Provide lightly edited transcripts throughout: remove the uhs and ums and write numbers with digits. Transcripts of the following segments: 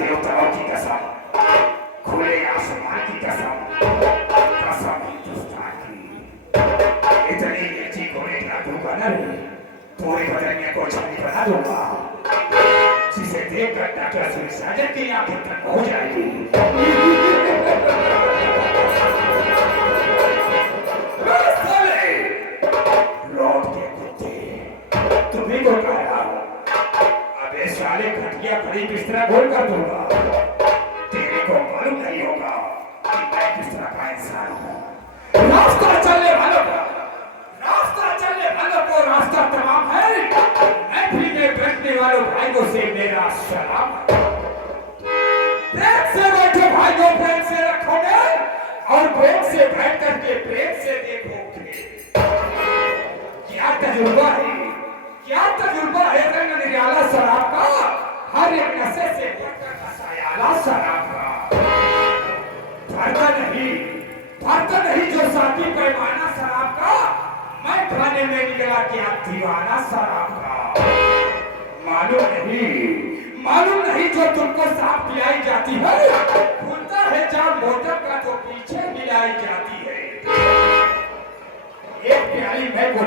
देवताओं की कसम, खुले आसमान की कसम, कसम हिंदुस्तान की। इतनी नीची घोड़े का दूंगा न रे, पूरे बदनिया को छानी बना दूंगा, जिसे देखकर डॉक्टर सुनी साजन की आंखें तक हो जाएगी। लौट के कुत्ते, तुम्हीं को कह रहा हूं, अबे साले घटिया खड़ी बिस्तरा गोल कर दूंगा। तेरे को मालूम नहीं होगा कि मैं किस तरह का इंसान हूं। रास्ता चलने वालों को रास्ता तमाम है। महफिल में बैठने वालों भाइयों से मेरा सलाम। प्रेम से बैठो भाइयों, प्रेम से रखोगे और प्रेम से बैठ करके प्रेम से देखोगे। क्या तजुर्बा है रंग निराला शराब का, हर एक नशे से बढ़कर नशायाला शराब का। भरता नहीं जो साथी पैमाना शराब का, मैं खाने में निकला क्या दीवाना शराब का। मालूम नहीं जो तुमको साफ पिलाई जाती है, खुलता है जाम मोटर का जो पीछे मिलाई जाती है। एक प्याली मैं को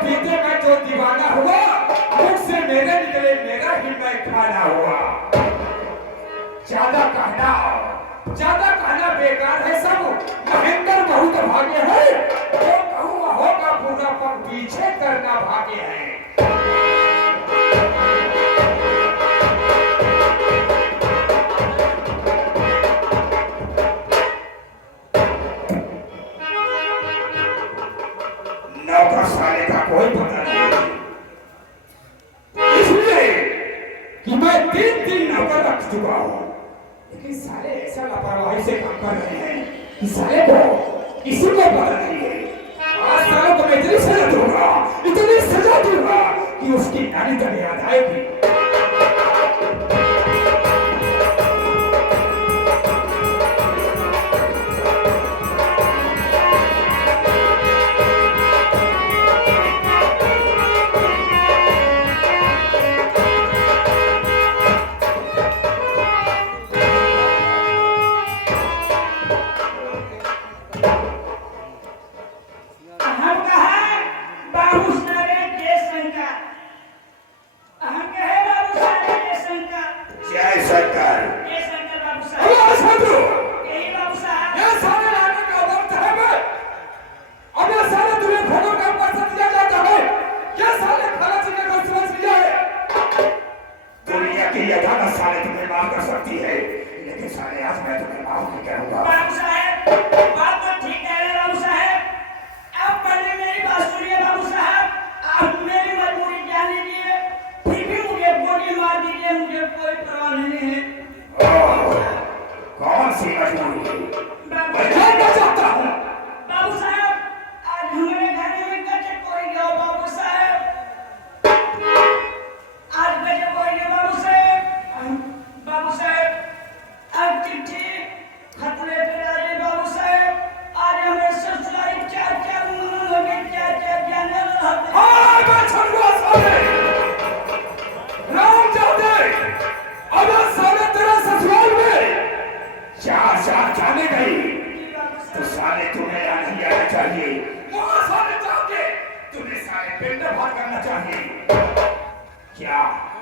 पीते मैं जो दीवाना हुआ, मुझ से मेरे निकले मेरा ही मैं खाना हुआ। ज्यादा कहना बेकार है सब, महेंद्र बहुत भाग्य है, जो कहूँ होगा पूरा पर पीछे करना भाग्य है। नौकर साले का कोई पता नहीं, इसलिए कि मैं 3 नौकर रख चुका हूं, लेकिन साले ऐसा लापरवाही से काम कर रहे हैं कि साले को किसी को पता नहीं है। आज सालों को मैं इतनी सजा दूंगा कि उसकी नानी तक याद आएगी।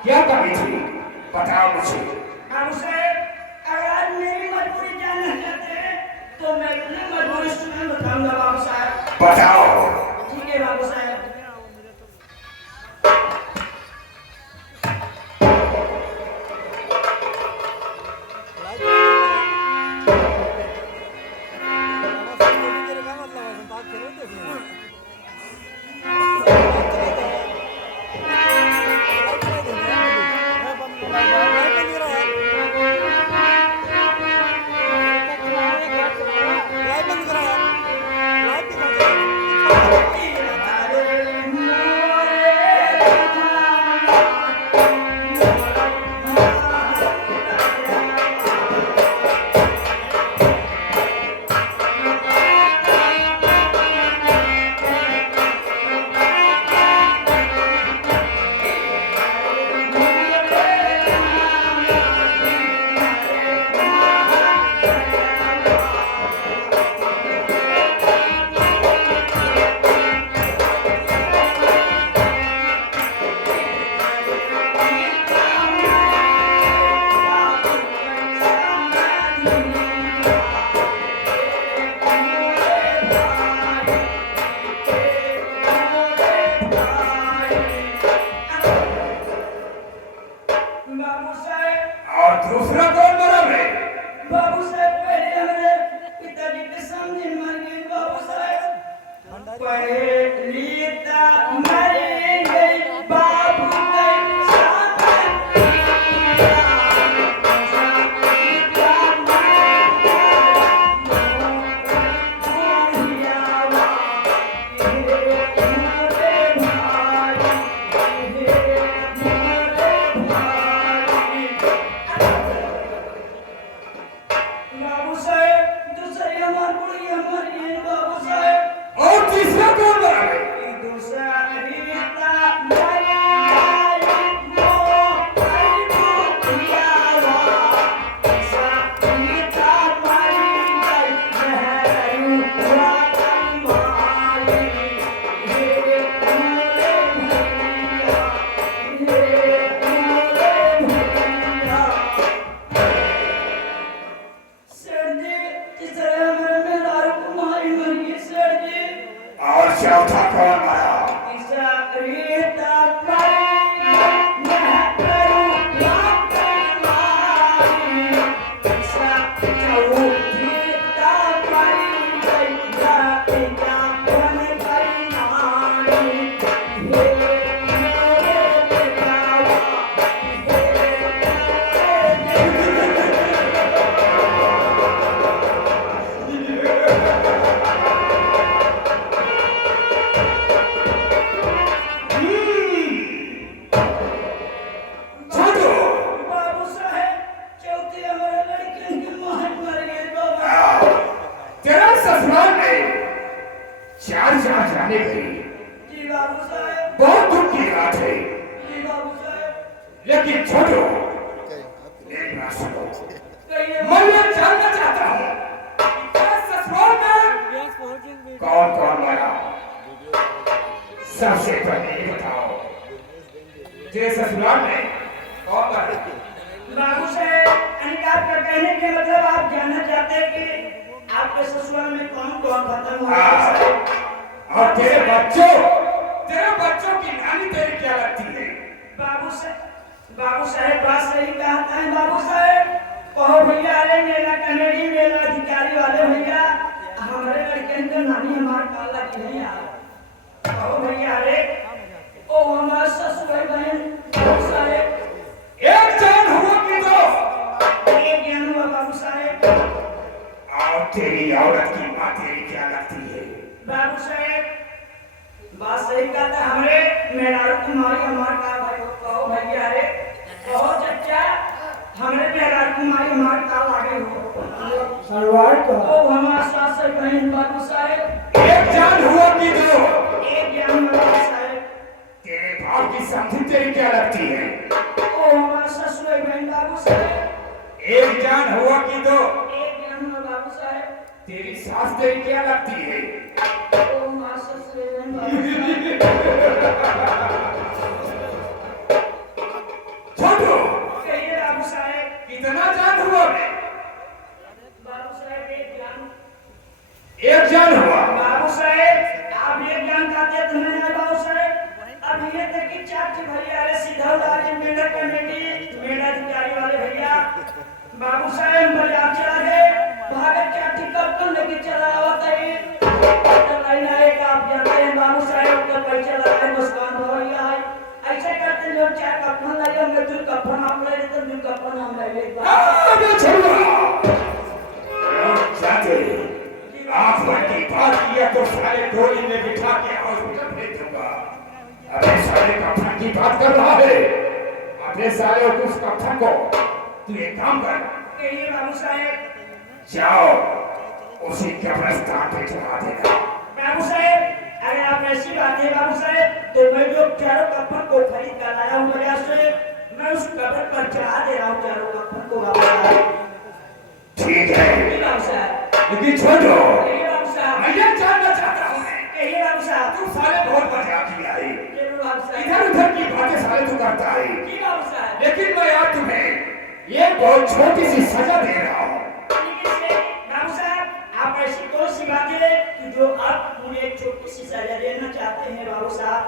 क्या कमी थी बताओ मुझे। बाबू साहब, अगर आज मेरी मजबूरी जानना चाहते हैं तो मैं अपनी मजबूरी सुन बताऊंगा बाबू साहब। बताओ। ठीक है बाबू साहब। दूसरा कौन मरा है? बाबू साहब पहले हमारे पिताजी के सामने मर गए बाबू साहब। पहली मर गई बाबू के सामने। बाबू साहब दूसरी हमारी बुढ़िया मर गई बाबू साहब। और तीसरा कौन मरा है? दूसरा और चौथा कौन मरा? तेरा ससुराल में चार जहाँ जाने गई, बहुत दुख की बात है। लेकिन छोड़ो, मेरी बात सुनो। मैं ये जानना चाहता हूँ तेरे ससुराल में कौन कौन मरा? सबसे पहले ये बताओ, तेरे ससुराल में कौन मरा? बाबू साहब आपका कहने के मतलब आप जानना चाहते हैं कि आपके ससुराल में कौन कौन खत्म हुआ है? और तेरे बच्चों की नानी तेरी क्या लगती है? बाबू साहब बात सही कहता है बाबू साहब। कहो भैया अरे मेला कनेडी मेला अधिकारी वाले भैया हमारे लड़के को नानी हमारे काला की नहीं आ। कहो भैया अरे ओ हमारे ससुर बहन बाबू साहब एक जान हुआ कि दो? एक ज्ञान हुआ बाबू साहब। और तेरी औरत की माँ तेरी क्या लगती है? बाबू साहब बात सही कहता है हमारे मेरा तुम्हारी हमारे का भाई कहो भैया अरे कहो चचा हमारे मेरा तुम्हारी हमारे का लागे हो सरवार को ओ हमारा सास बहन बाबू साहब। एक जान हुआ कि दो? एक ज्ञान बाबू साहब। तेरे भाव की समझी तेरी क्या लगती है? ओ हमारा ससुर बहन बाबू साहब। एक जान हुआ कि दो? एक ज्ञान बाबू साहब। तेरी सास तेरी क्या लगती है? ओ हमारा ससुर बहन बाबू छोटू कहिए बाबू साहब कितना जान हुआ? बाबू साहब एक जान हुआ। बाबू साहब आप एक ज्ञान खाते तो नहीं है बाबू साहब। अब ये तक की चाची भैया अरे सीधा उड़ा मेला कमेटी मेला अधिकारी वाले भैया बाबू साहब बाजार चला गए भागत चाची कब तो लेके चला होता है तो लाइन आए का आप जानते हैं बाबू साहब का पैसा लगाए मुस्कान भैया है ऐसे करते लोग चार कफन लगे होंगे दूर कफन आप ले लेते दूर कफन हम ले लेते जाते आप की बात किया तो सारे डोली में बिठा के हॉस्पिटल भेज दूंगा। अबे सारे कफन की बात कर रहा है? अबे सारे उस कफन को तू एक काम कर, कहिए बाबू साहब जाओ उसी कब्रिस्तान पे चढ़ा देना। बाबू साहब अगर आप ऐसी बात है बाबू साहब तो मैं जो चारों कफन को खरीद कर लाया हूँ बाजार से मैं उस कब्र पर चढ़ा दे रहा हूँ चारों कफन को बाबू साहब। ठीक है बाबू साहब लेकिन छोड़ो, कहिए बाबू साहब मैं ये जानना चाहता हूँ कहिए बाबू साहब तू सारे बहुत मजाक किया है, जरूर बाबू साहब इधर उधर की बातें सारे तू करता है, जी बाबू साहब लेकिन मैं आज तुम्हें ये बहुत छोटी सी सजा दे रहा हूँ। बाबू साहब आप ऐसी कौन सी बात है कि जो आप मुझे एक छोटी सी सजा देना चाहते हैं बाबू साहब?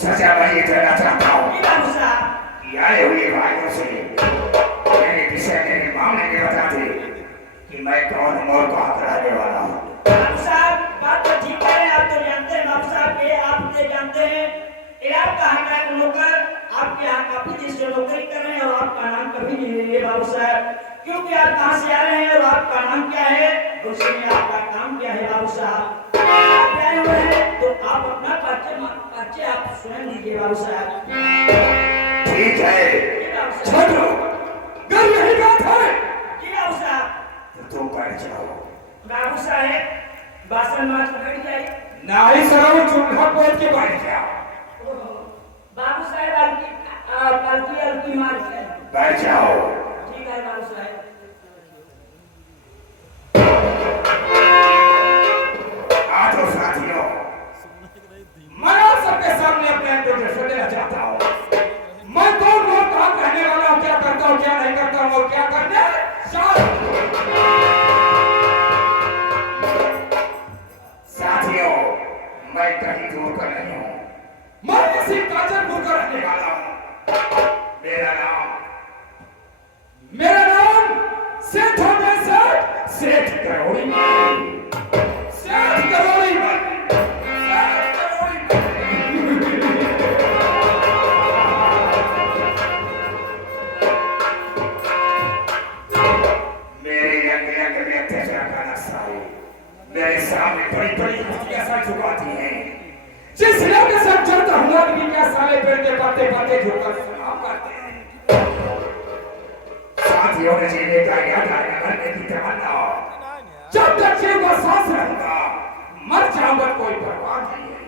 सजा मैं ये देना चाहता हूँ जी बाबू साहब कि आए हुए भाइयों से मेरे विषय में मैं कौन हूँ और कहाँ का रहने वाला हूँ। बाबू साहब बात तो ठीक है, आप तो जानते हैं बाबू साहब, ये आप मुझे जानते हैं, ये आपका यहाँ का एक नौकर आपके यहाँ काफी दिन से नौकरी कर रहे हैं और आपका नाम कभी नहीं ले लिए बाबू साहब, क्योंकि आप कहाँ से आ रहे हैं और आपका नाम क्या है, दूसरे में आपका काम क्या है बाबू साहब। आप आए हुए हैं तो आप अपना परिचय आप स्वयं दीजिए बाबू साहब। ठीक है जी बाबू साहब। छोटू, घर यही बात है। जी बाबू साहब। तो तुम बैठ जाओ। बाबू साहब बासन मार के बैठ जाइए। नहीं सरो, चूल्हा पोत के बैठ जाओ। बाबू साहब अलकी मार के बैठ जाओ। ठीक है बाबू साहब। आज और साथियों, मैं आप सबके सामने अपने इंट्रोडक्शन देना चाहता हूँ। मैं कौन हूँ, कहाँ रहने वाला हूँ, क्या करता हूँ, क्या नहीं करता हूँ और क्या करने साथियों, मैं कहीं दूर का नहीं हूँ, मैं इसी काजलपुर का रहने वाला हूँ। मेरा नाम सेठ होने से सेठ करोड़ी सेठ करोड़ी मेरे रंग रंग में अत्याचार का नक्शा है। मेरे सामने बड़ी बड़ी हस्तियां सर झुकाती हैं। जिस लोग के साथ चलता हूँ आदमी क्या साले पेड़ के पत्ते पत्ते झुककर सलाम करते हैं। साथियों ने जीने का याद आने मरने की तमन्ना, जब तक जीव का सांस रहूंगा मर जाऊंगा कोई परवाह नहीं है।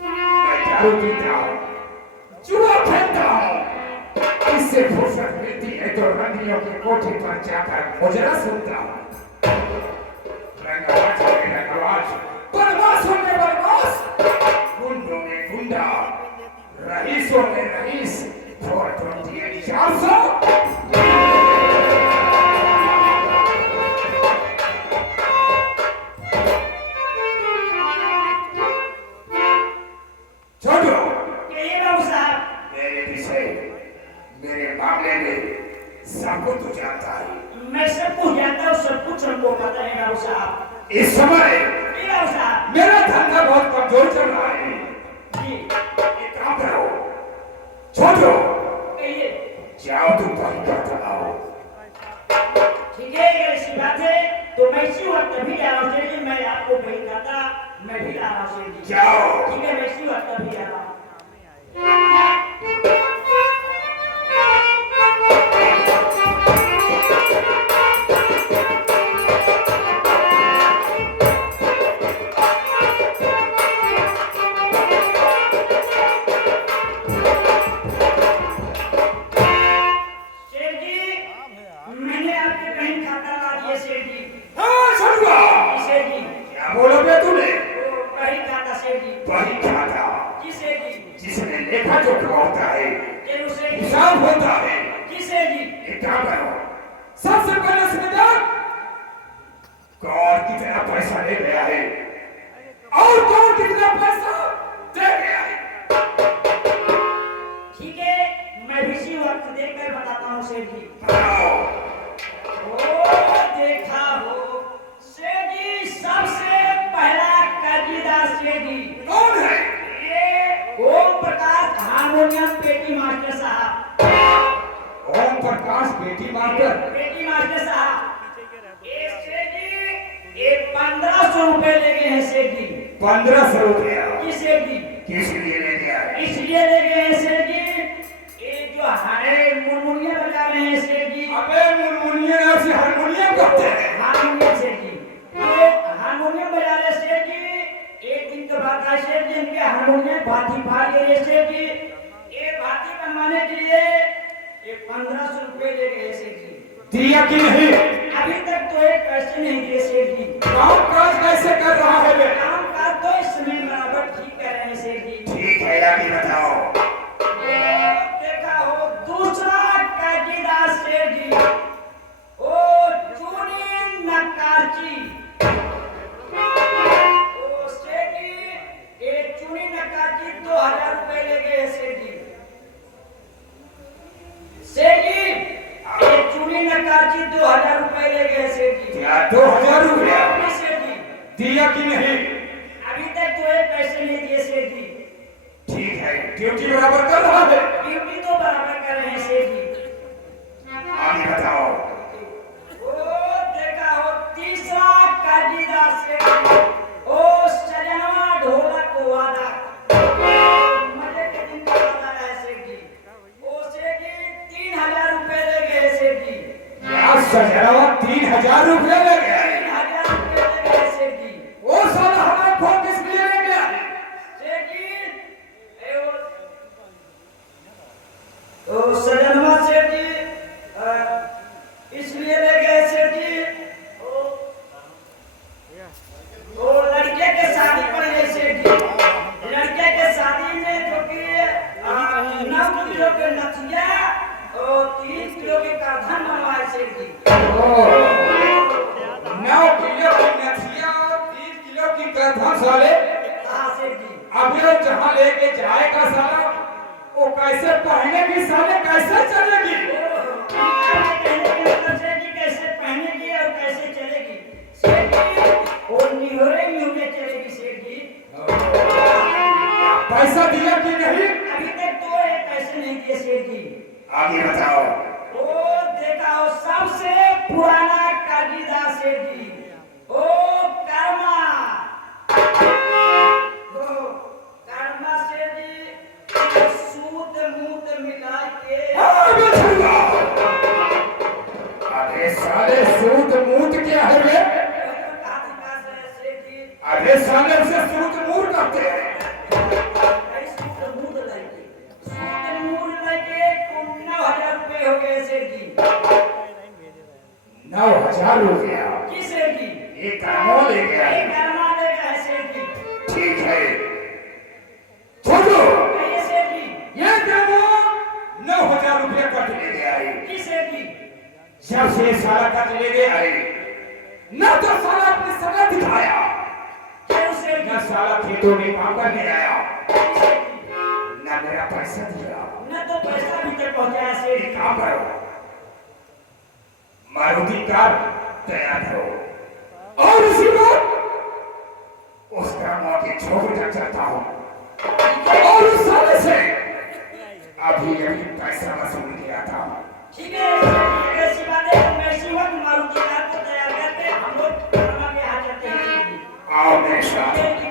मैं दारू पीता हूँ, जुआ खेलता हूँ, इससे फुर्सत मिलती है तो रंगियों की कोठी पर जाकर मुजरा सुनता हूँ। रंगवाज में रंगवाज, बदमाशों में बदमाश, गुंडों में गुंडा, रईसों में रईस, 420 400। छोटू, मेरे विषय, मेरे मामले में सब कुछ तू जानता है। मैं सब कुछ जानता हूँ, सब कुछ हमको पता है बाबू साहब। इस समय बाबू साहब मेरा धंधा बहुत कमजोर चल रहा है। जी एक काम करो छोटू, कहिए। जाओ तुम वहीं पर चलाओ। ठीक है, अगर ऐसी बात है तो मैं इसी वक्त भी जा रहा हूँ सेठ जी, मैं आपको वहीं कहता मैं भी जा रहा हूँ सेठ जी। जाओ। ठीक है, मैं इसी वक्त भी जा रहा हूँ। जिसने लेखा जोखा होता है, हिसाब होता है। एक काम करो, सबसे पहले समझदार कौन कितना पैसा ले गया है और कौन कितना पैसा दे गया है। ठीक है, मैं भी इसी वक्त देखकर बताता हूँ सेठ जी। बताओ। देखा हो सेठ जी, सबसे पहला कर्जीदार सेठ जी कौन है? ये ओम प्रकाश हारमोनियम पेटी मास्टर साहब। ओम प्रकाश पेटी मास्टर साहब, ये सेठ जी ये 1500 रुपए ले गए हैं सेठ जी। 1500 रुपया? जी सेठ जी। किस लिए ले गया है? इसलिए ले गए हैं सेठ जी, ये जो हरे मुरमुरिया बजा रहे हैं सेठ जी। अबे मुरमुरिया नाम से हारमोनियम कहते हैं। हारमोनियम सेठ जी, तो हारमोनियम बजा रहे सेठ जी। एक दिन के बाद आए सेठ जी, इनके हारमोनियम भाती फाड़ गए सेठ जी। ये भाती बनवाने के लिए ये 1500 रुपए ले गए सेठ जी। दिया कि नहीं? अभी तक तो एक पैसे नहीं दिए सेठ जी। काम काज कैसे कर रहा है बे? काम काज तो इस समय बराबर ठीक कर रहे हैं सेठ जी। ठीक है, आगे बताओ। देखा हो दूसरा कर्जीदार सेठ जी, ओ चुनी नक्काची। ओ सेठ जी, ये चुनी नक्काची 2000 रुपए ले गए सेठ जी। सेठ जी, ये चुनी नक्काची चार चीज 2000 रुपए ले गए सेठ जी। क्या 2000 रुपया जी सेठ जी, दिया कि नहीं? अभी तक तो एक पैसे नहीं दिए सेठ जी। ठीक है, ड्यूटी बराबर कर रहा है। ड्यूटी तो बराबर कर रहे हैं सेठ जी। आगे बताओ। ओ देखा हो तीसरा काजीदार सेठ जी, ओ सजनवा ढोलक वादा, मजे के दिन का वादा है सेठ जी। ओ सेठ जी 3000 रुपए ले गए सेठ जी। क्या सजरावा 3000 रुपया ले गया? 3000 रुपए ले गए सेठ जी। वो साला हमें फोन किस लिए ले गया? सेठ जी ओ सजनवा सेठ जी इसलिए ले गए सेठ जी, ओ लड़के के शादी पड़ गई सेठ जी। लड़के के शादी में जो कि 9 किलो के नथिया और 3 किलो के करधन बनवाए सेठ जी। 9 किलो की नथिया और 3 किलो की करधन साले। हाँ सेठ जी। अब ये जहाँ लेके जाएगा साला, वो कैसे पहनेगी साले, कैसे चलेगी? कैसे पहनेगी और कैसे चलेगी सेठ जी? और निहोरे निहोरे चलेगी सेठ जी। पैसा दिया कि नहीं? अभी तक तो एक पैसे नहीं दिए सेठ जी। आगे बताओ। ओ देखा हो सबसे पुराना कागीदार सेठ जी, ओ कर्मा, ओ कर्मा सेठ जी सूत मूत मिला के। अरे साले सूत मूत क्या है रे? सेठ जी अरे साले से सूत मूत करते हैं। सूत मूत लगे 9,000 रुपए हो गए सेठ जी। 9,000 रुपया जी सेठ जी। ये कर्मो ले गया है। कर्मा ले गए सेठ जी। ठीक है, छोड़ो। कहिए सेठ जी। ये कर्मो 9,000 रुपया कट ले गया है। जी सेठ जी। जब से साला कट ले गया है, न तो साला अपनी सगा दिखाया, क्यों सेठ न जी? साला खेतों में काम करने आया, जी सेठ जी। न मेरा पैसा दिया। न तो पैसा भी तक पहुंचाया सेठ एक जी। काम करो, मारुति कार तैयार करो और उसी वक्त उस कर्मों की छोड़ तक चलता हूँ और उस साले से अभी पैसा वसूल किया था। ठीक है सेठ जी, ऐसी बात है तो मैं इसी वक्त मारुति कार को तैयार करके हम लोग कर्मा के यहाँ चलते हैं सेठ जी। आओ मेरे साथ। सेठ जी